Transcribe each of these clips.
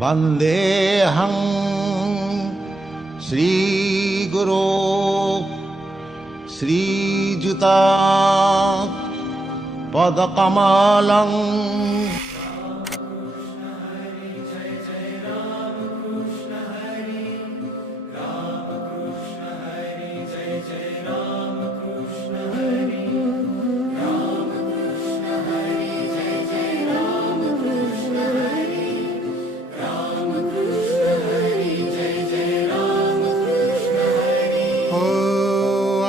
वन्देऽहं श्रीगुरो श्रीयुता पदकमलं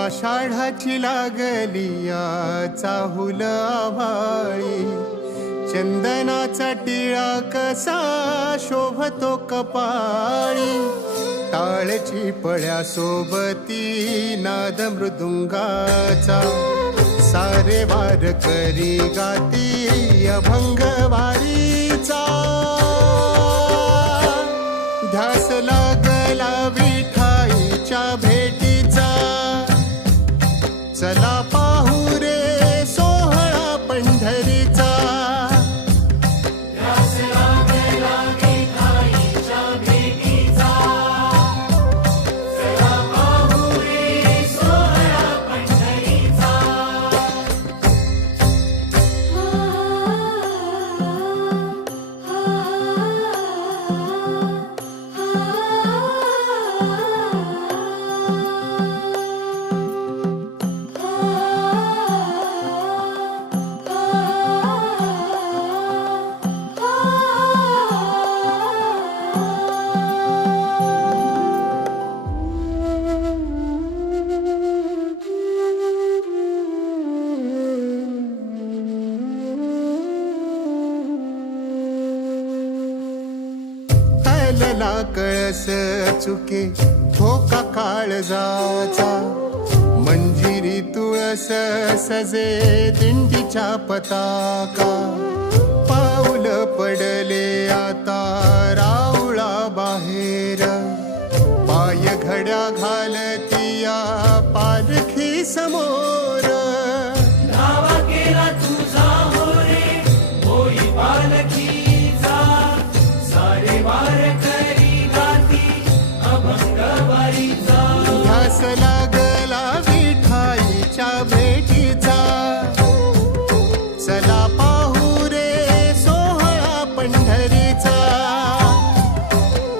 आषाढाची लागलिया चाहुल आभाळी, चंदनाचा टिळा कसा शोभतो कपाळी, टाळची पळ्या सोबती नाद मृदुंगाचा, सारे वार करी गाती अभंग वारीचा, ध्यास लागला विठाईच्या भेटीचा, चला पाहू रे सोहळा पंढरीचा, ध्यास लागला विठाईच्या भेटीचा, चला पाहू रे सोहळा पंढरीचा. हलला कळस चुके धोका काळजाचा, मंजिरी तुळस सजे दिंडीच्या पताका, पाऊल पडले आता राऊळा बाहेर, पाय घड्या घालतिया पालखी समोर, धावा केला तुझा हो रे होई पालखीचा, सारे वार करी गाती अभंग वारीचा. ध्यास लागला विठाईच्या भेटीचा, चला पाहू रे सोहळा पंढरीचा,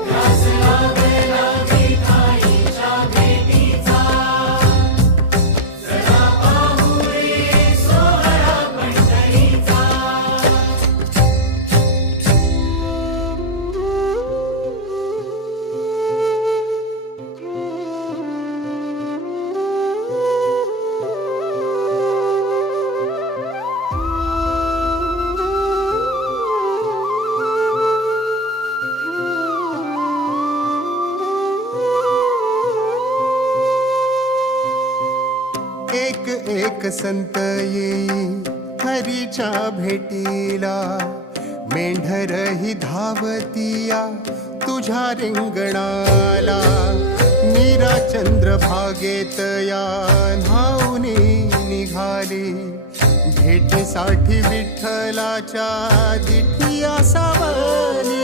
ध्यास लागला विठाईच्या भेटीचा, चला पाहू रे सोहळा पंढरीचा. एक एक संत येई हरीच्या भेटीला, मेंढर ही धावतिया तुझ्या रिंगणाला, मीरा चंद्रभागेत या न्हाऊनी निघाली, भेटीसाठी विठ्ठलाच्या दिठिया सावली.